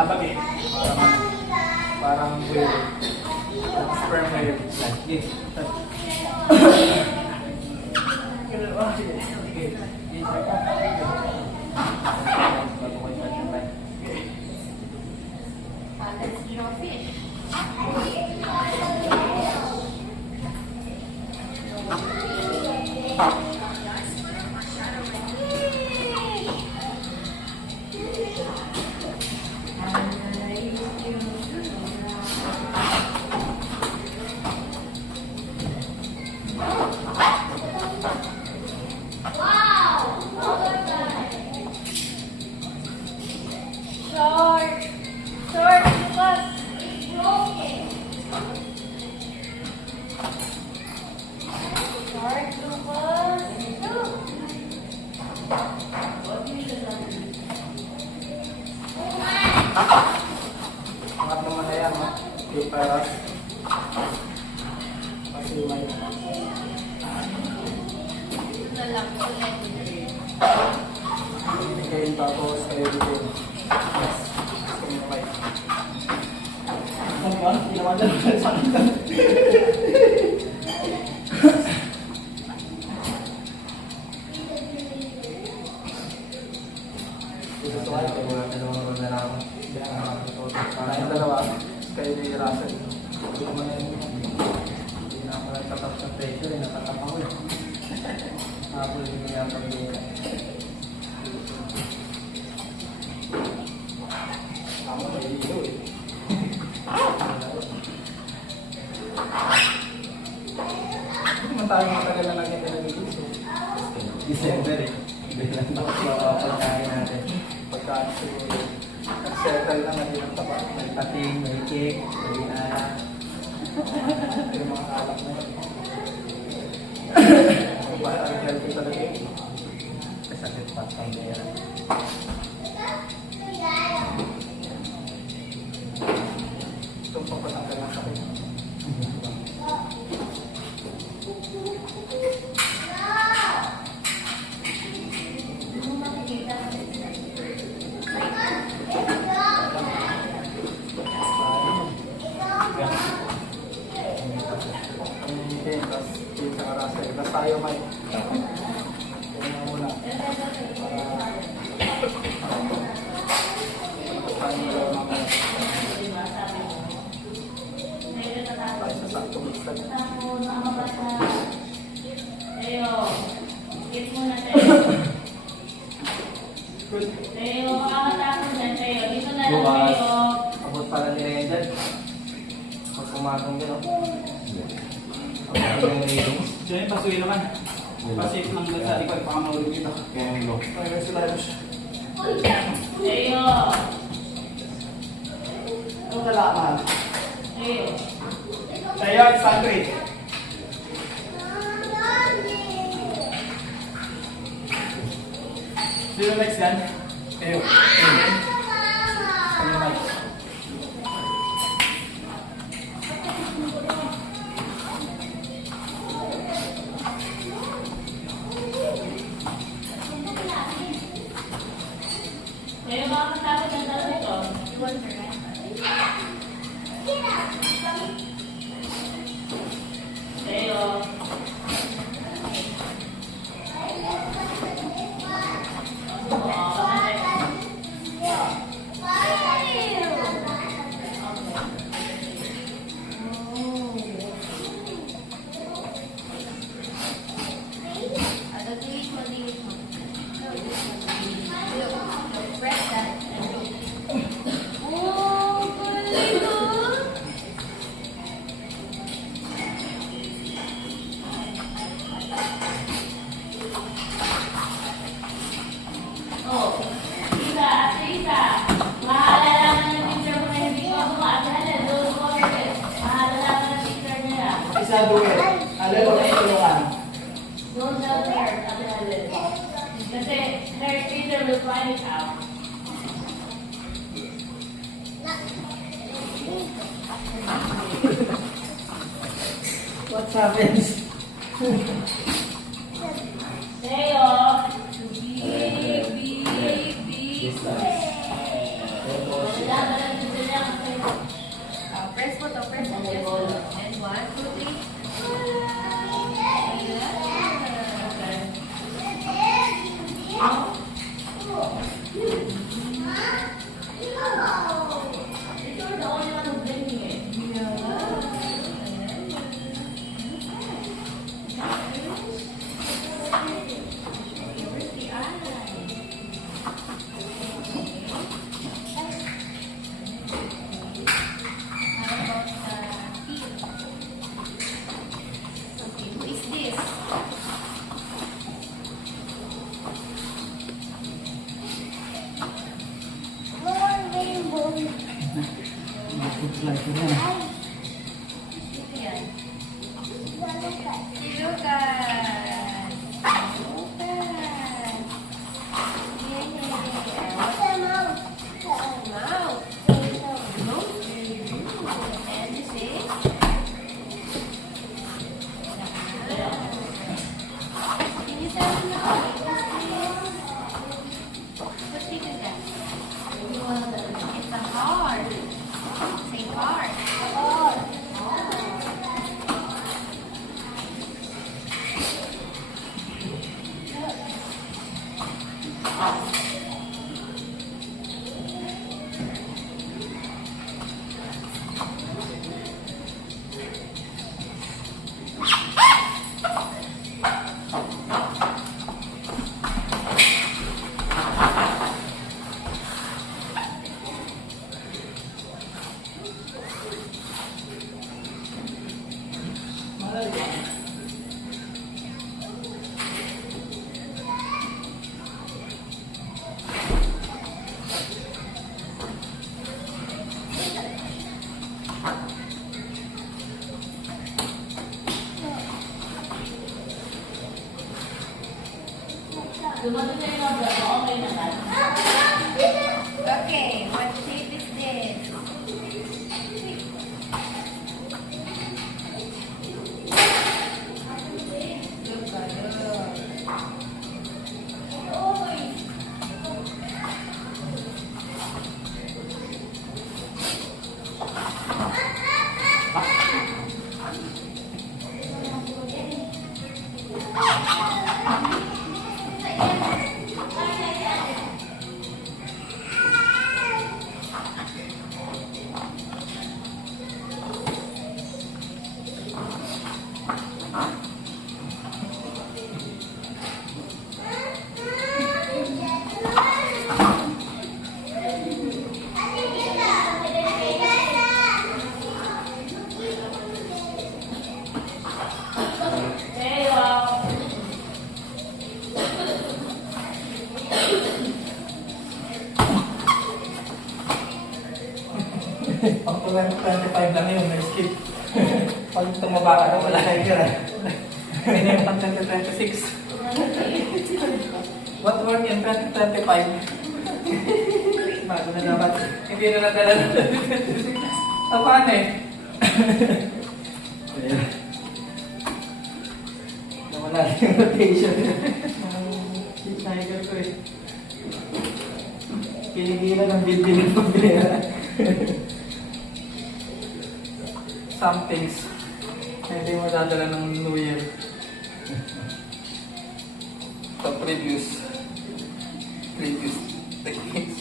Labag eh. Parang whale. Sperm whale. Yes. Let's eat our fish. Short, Lucas. Short, Lucas. Angat naman na yan, ha? Okay, para kasi may binigay tapos kayo din. Yes. Okay. Ano ba? Hindi naman dyan sa akin. Yung dalawa, kayo ni Russell. Hindi naman na yun. Hindi na ako nagtatap sa pressure, natatap ako eh. Habol yung mga pag-iira. Ako na iyo eh. Hindi naman tayo matagal na lagi nilagigis eh. December eh. Hindi lang pagkain natin. Pagkain siguro. Nag-settle lang, hindi lang taba. May pating, may cake, may yung mga alak na yun. Ang healthy talaga yun. Kasakit pa ang pera. Itong pagpatanggal ng sakit. Tapos tayo may kaya muna tayo sa saktong listag. Teo, skip muna Teo. Teo, makakatapos na Teo. Dito na lang Teo. Abot pala ni Rendel. Pag kumatong gano'n. Diyan, pasuyin naman. Pasip lang doon sa likod, baka mahulog kita. Kaya may go. Kaya sila yun siya. Teo. Anong kalaman? Teo. Tayo, Sandri. Sino next yan? Tayo. Sino next? Teo, makakatapos na dalawa ito. Teo. Isa duwe. Alin o may tulungan? Don't tell her, sabi natin. Kasi her teacher will find it out. What happens? Teo. Big. This time. Like na. Yan. Si Lucas. Lucas. Yay. What's a mouse? Mouse. Mouse. And you see? Can you tell me now? What shape is that? It's a heart. Say heart. Okay, what shape is this? Look at Pang 25 lang yun, may skip. Pag tumaba ka na, wala kayo ka. Hindi na yung pang 2026. What work in 2025? Bago na dapat. Hindi na nadala ng 2026. Tapaan eh. Nawala yung rotation. Ang tiger ko eh. Pinigilan ng bilbil ng pagbilera. Some things hindi mo dadala ng New Year. So previous techniques.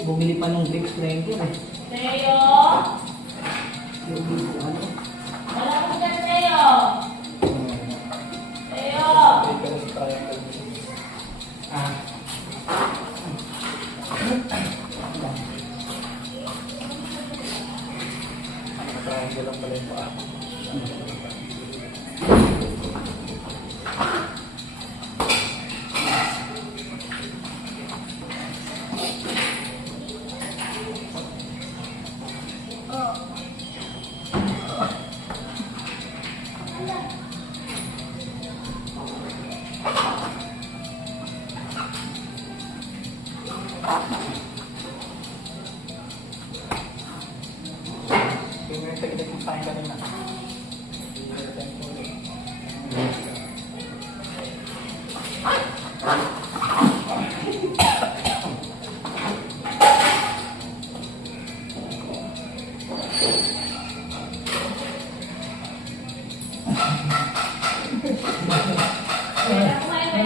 Bumili pa ng Vicks Ranger eh. Teo! Yung ano? Wala ko dyan, Teo! Teo! Ah. Triangle lang pala yung paa. Yung technique mo sa akin kanina.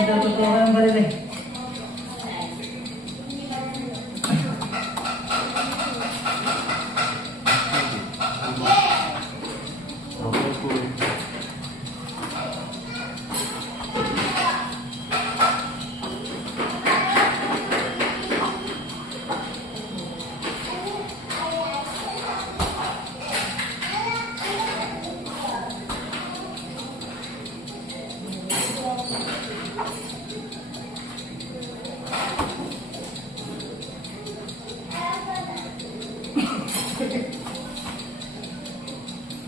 Natutuwa ang baril eh.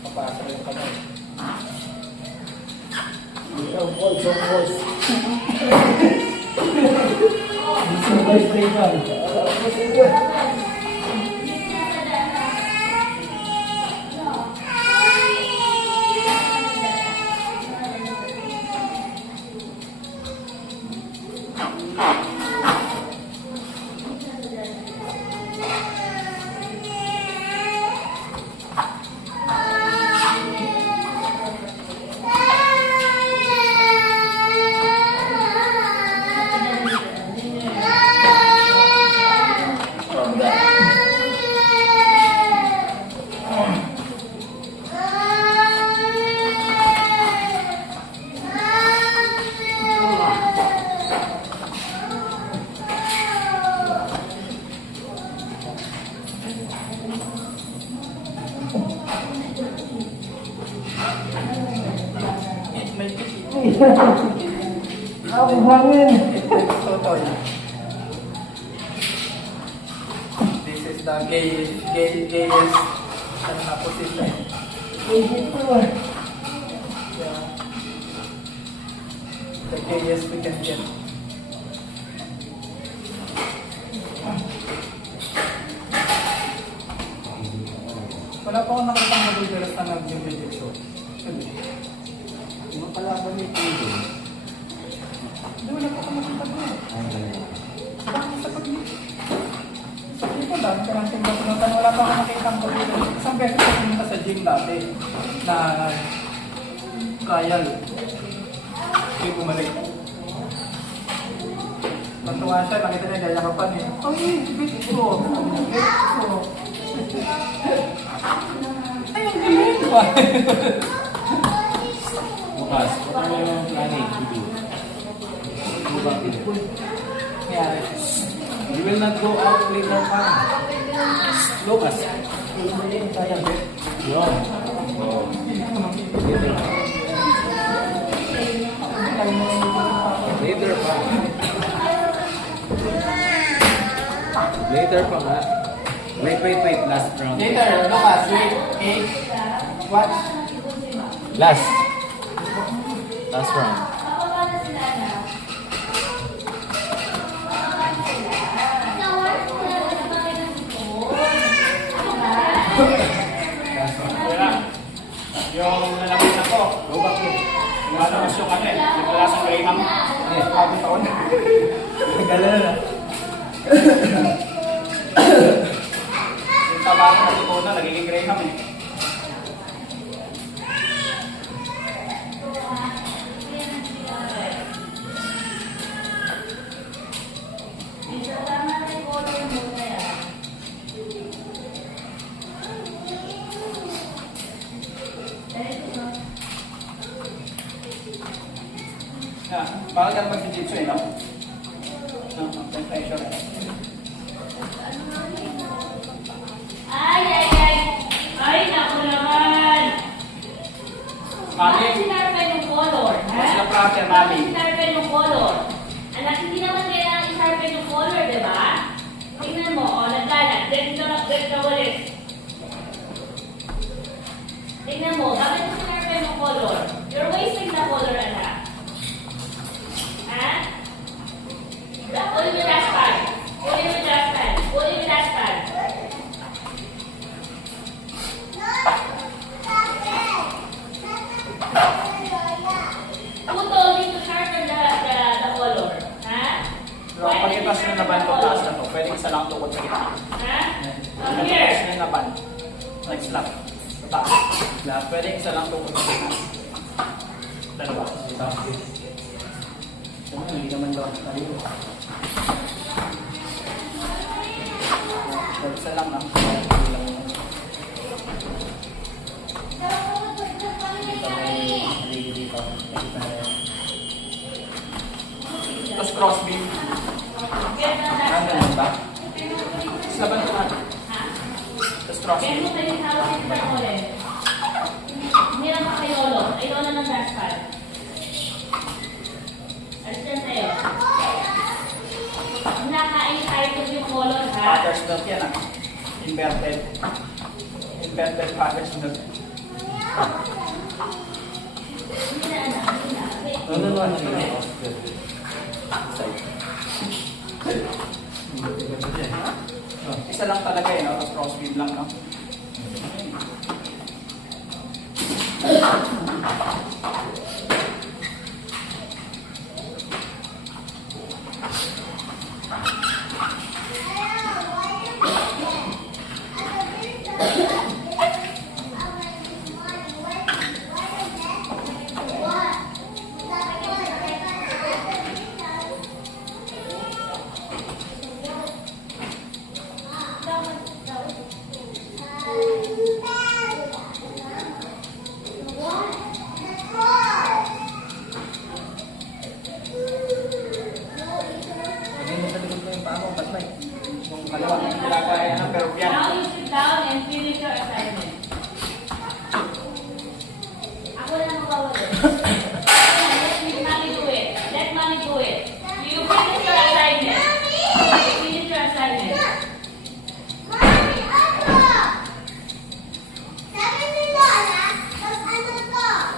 Papasa yung kamay. Isang boys. Isang boys station. May kiki. Ang hangin. Totoy. This is the gayest ano na position. Ito ah. Yeah. The gayest we can get. Wala pa akong nakita ng mabilis na nag-video show. Ano pala ba may tulo? Hindi, wala pa akong nakita doon. Bakit sa pag-video? Sa tipo, dami ka lang tingnan pinuntan. Wala pa akong nakita ng mabilis. Isang beses ako pumunta sa gym dati na trial. Hindi bumalik. Natuwa siya, nakita niya gayakapan eh. Ay, bitch ko. Bitch ko. Ay, ang galing ba? Bukas, ano yung planning to do? Nangyari. You will not go out later pa. Lucas. Sayang. Yun. Oh. Later pa. Later pa nga. Wait. Last round. Later, Lucas, wait. Okay. Watch. Last round. Yung nalaman ako, Go back in. lumalabas yung ano eh, nagmula sa Graham. Yes, pagod ako na. Gala na. Yung taba ko natutunan, nagiging Graham eh. Bakal ka mag-jitsu eh, no? No, pressure eh. Ay, naku naman! Mami, Bakit sinarpen yung color? mas na proper, mami. Bakit sinarpen yung color? Anak, hindi naman kailangan isarpen yung color, di ba? Tingnan mo, naglalat. Ganito na ulit. Tingnan mo, bakit mo sinarpen yung color? You're wasting the color, anak. Ha? Kunin mo yung dustpan. Kunin mo yung dustpan. Kunin mo yung dustpan. hinapan. Like slap. Sa taas. Slap. Pwede isa lang tukod sa taas. Dalawa. Hindi naman daw tayo. Isa lang na. Dito may haligi dito. Tapos cross beam. Ano ba? Tapos laban ko natin. Tapos cross Kaya beam. mo tayo sa akin sa ulit. Hindi lang kay Lolo. Ay Lolo ng last part. Alis yan sa'yo. Nakain tayo yung color ha. Father's milk yan ah. Inverted. Inverted father's milk. Hindi na anak. Hindi na. Wait. Ano naman yun? Isa lang talaga eh, no? Tapos cross beam lang, no? Hindi mo sa likod mo yung paa mo, patay. Yung kalawa, ginagaya ng Peruvian. Now you sit down and finish your assignment. Ako na magwawala. Let mommy do it. Let mommy do it. You finish your assignment. You finish your assignment.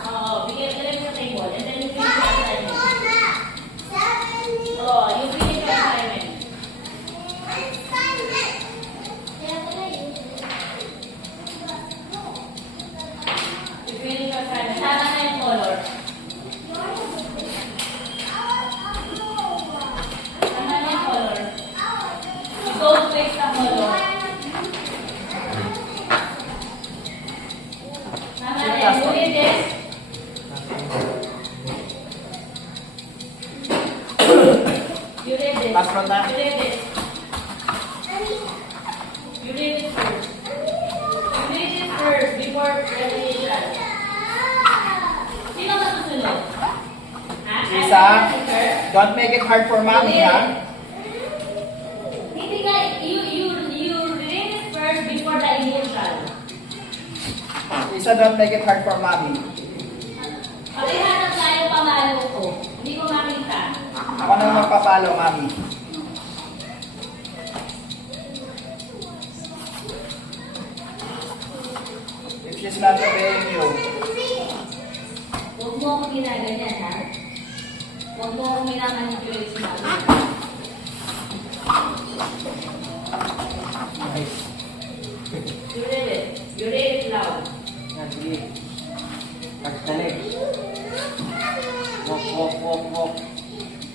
Oo, bigyan ka lang sa table and then you finish your assignment. Oo, you finish your assignment. You finish your assignment. Tama na yung color. Tama na yung color. You don't waste the color. Tama na yan. You read this. You read this. Last one na. You read this. You read it first. You read it first before revelation. Sino masusunod? Ha? Lisa, I'm the teacher. don't make it hard for mommy, ha? Hindi nga, you read it first before the initial. Lisa, don't make it hard for mommy. Pakihanap tayo pamalo ko. Hindi ko makita. Ako na magpapalo, mommy. If she's not obeying you, Huwag mo akong ginaganyan, ha? Huwag mo akong minamanipulate sa mga. Nice. You read it. You read it loud. Yan, sige. Touch the leg. Walk, walk, walk, walk.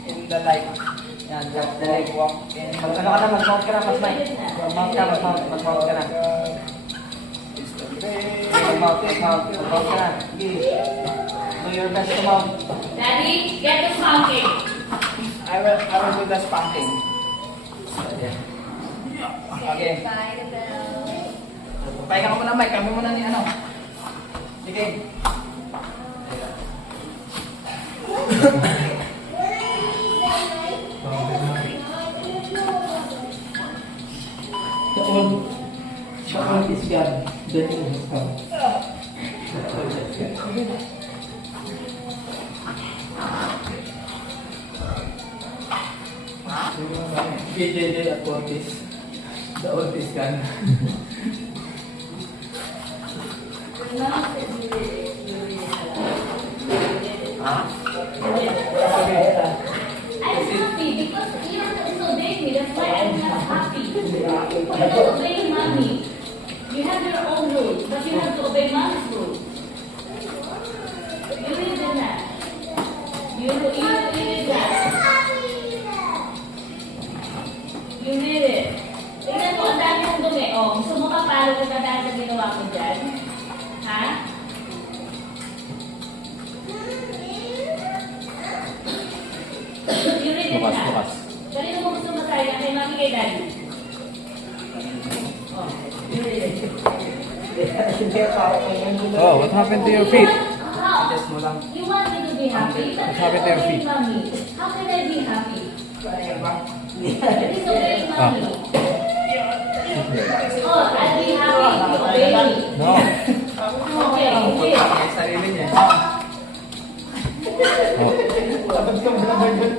in the light, Yan, touch the leg. walk in the Mag-ano ka na, mag-mount ka na, Pasmay. Mag-mount ka, mag-mount ka na. Mag-mount ka na. Sige. Do your best to mount. Daddy, get us mounting. I will do the spanking. Okay. Pahinga ka muna, Mike. Kami muna ni ano. Sige. The old is God. The new has come. JJJ at Ortiz. The old is gone. I'm happy because you disobeyed me. That's why I'm not happy. You have to obey mommy. You have your own rules, but you have to obey mommy's rules. You read that. You read that. You read it. Tingnan mo, ang dami mong dumi. Oh, gusto mo ka pa mahal kita dahil sa ginawa mo dyan? Ha? Yun rin Bukas, na. bukas. Kanino mo gusto masaya kay mami kay daddy? Oh, yun rin. Hindi pa ako ngayon. Oh, what happened to your feet? Adjust mo lang. You want me to be happy? What happened to your feet? Mommy, how can I be happy? Ano ba? It is obeying mommy. Oh, I'll be happy if you obey me. No. Okay, hindi. May sarili niya. Oh. Tapos ka mo na ba yun?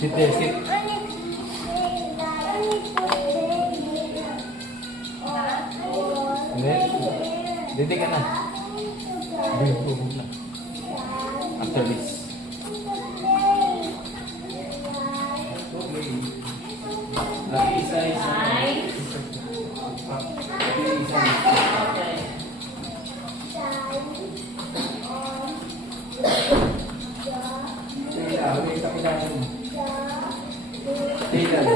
Sit there, sit. Hindi. Didi ka na. Huwag na. After this. Nice. Okay. Sige lang, wait, sa kailangan mo. Sige lang.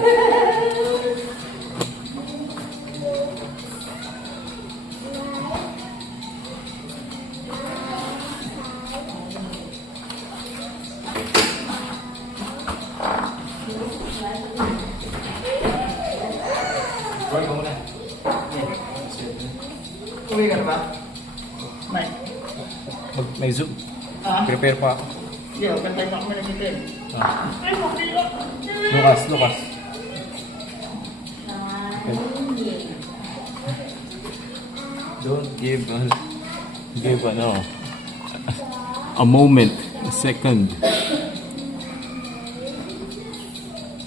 Roy, ka muna. Uwi ka na ba? May. May zoom. Ah? Prepare pa ako. Hindi, kantay na kami ng itin. Ah. Lukas, Lukas. Don't give a moment, a second.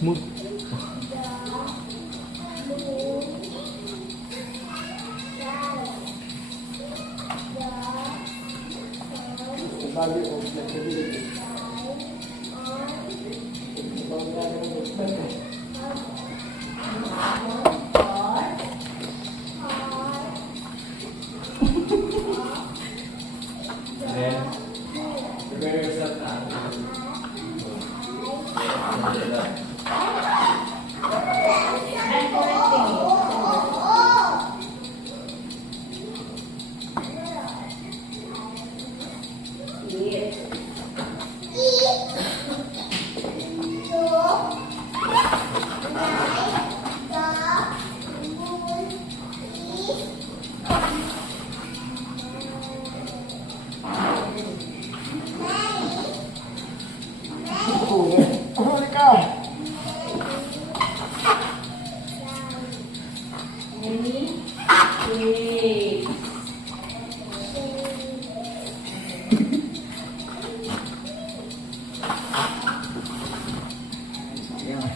Move. Value of flexibility. Then, prepare yourself na. I'm correcting you. Yes. Huli ka! Ready? Yes. Yan.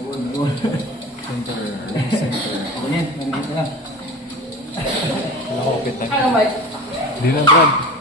Awol. Center, center. Ganyan, nandito lang. Wala ko, kapit na. Ano, Mike? Di na, Brad.